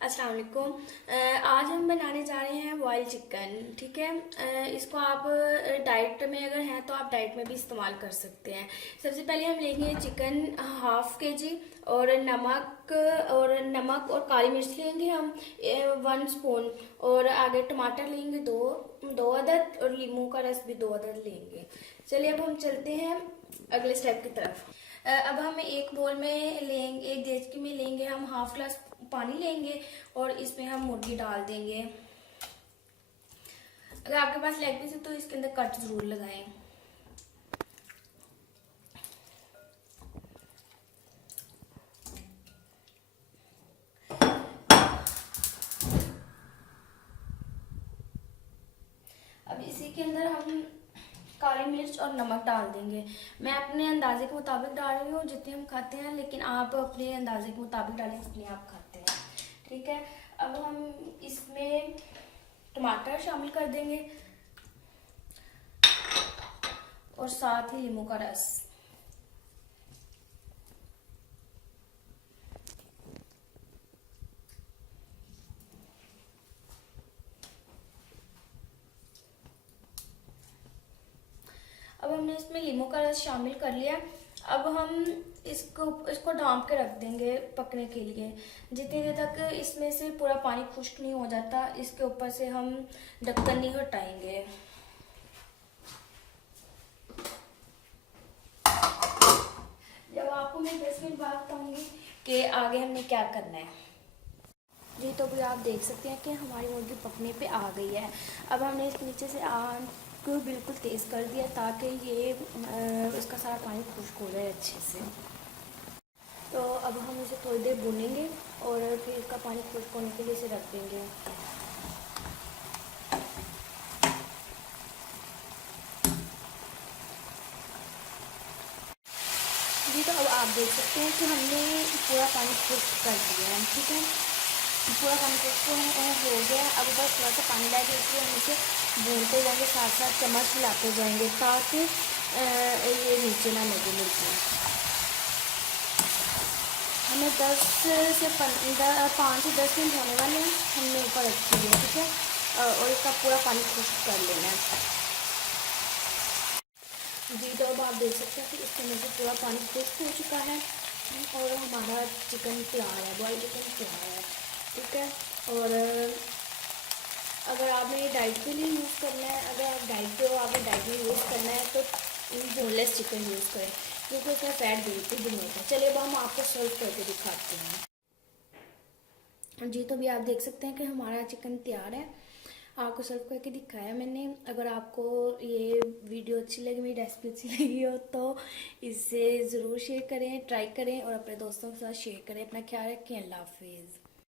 अस्सलाम वालेकुम। आज हम बनाने जा रहे हैं बॉयल चिकन। ठीक है, इसको आप डाइट में अगर हैं तो आप डाइट में भी इस्तेमाल कर सकते हैं। सबसे पहले हम लेंगे चिकन 1/2 kg और नमक और काली मिर्च लेंगे हम 1 स्पून, और आगे टमाटर लेंगे दो अदद, और लीमू का रस भी 2 अदद लेंगे। चलिए अब हम चलते हैं अगले स्टेप की तरफ। अब हम एक बोल में लेंगे, एक देचकी में लेंगे हम 1/2 ग्लास पानी लेंगे और इसमें हम मुर्गी डाल देंगे। अगर आपके पास लेग पीस है तो इसके अंदर कट जरूर लगाएं। अब इसी के अंदर हम काली मिर्च और नमक डाल देंगे। मैं अपने अंदाजे के मुताबिक डाल रही हूँ जितने हम खाते हैं, लेकिन आप अपने अंदाजे के मुताबिक डालें जितने आप खाते हैं। ठीक है, अब हम इसमें टमाटर शामिल कर देंगे और साथ ही नींबू का रस। अब हमने इसमें नींबू का रस शामिल कर लिया। अब हम इसको ढाँप के रख देंगे पकने के लिए, जितनी देर तक इसमें से पूरा पानी खुश्क नहीं हो जाता। इसके ऊपर से हम ढक्कन नहीं हटाएंगे। जब आपको मैं 10 मिनट बाद बताऊंगी कि आगे हमने क्या करना है। जी, तो भी आप देख सकते हैं कि हमारी मुर्गी पकने पे आ गई है। अब हमने इस नीचे से आग को बिल्कुल तेज़ कर दिया ताकि ये उसका सारा पानी खुश्क हो जाए अच्छे से। तो अब हम इसे थोड़ी देर भूनेंगे और फिर इसका पानी खुश्क होने के लिए इसे रख देंगे। जी, तो अब आप देख सकते हैं कि हमने पूरा पानी खुश्क कर दिया है। ठीक है, पूरा पानी खुश्क हो गया। अब बस थोड़ा सा पानी डाल के इसलिए हम इसे भूनते जाएंगे, साथ साथ चम्मच हिलाते जाएंगे ताकि ये नीचे ना लगे मिर्ची। हमें 5 से 10 मिनट होने वाले हैं, हमने ऊपर रखी है। ठीक है, और इसका पूरा पानी खुश्क कर लेना है। जी, तो अब आप देख सकते हैं कि इसके अंदर से पूरा पानी खुश्क हो चुका है और हमारा चिकन तैयार है, बॉयल चिकन तैयार है। ठीक है, और अगर आपने डाइट के लिए यूज़ करना है, अगर आप डाइट पे हो, आपने डाइट में यूज़ करना है तो बोनलेस चिकन यूज़ करें क्योंकि उसका फैट बिल्कुल भी नहीं होता। चलिए अब हम आपको सर्व करके दिखाते हैं। जी, तो भी आप देख सकते हैं कि हमारा चिकन तैयार है। आपको सर्व करके दिखाया मैंने। अगर आपको ये वीडियो अच्छी लगी, मेरी रेसिपी अच्छी लगी हो तो इसे ज़रूर शेयर करें, ट्राई करें और अपने दोस्तों के साथ शेयर करें। अपना ख्याल रखें। अल्लाह हाफिज़।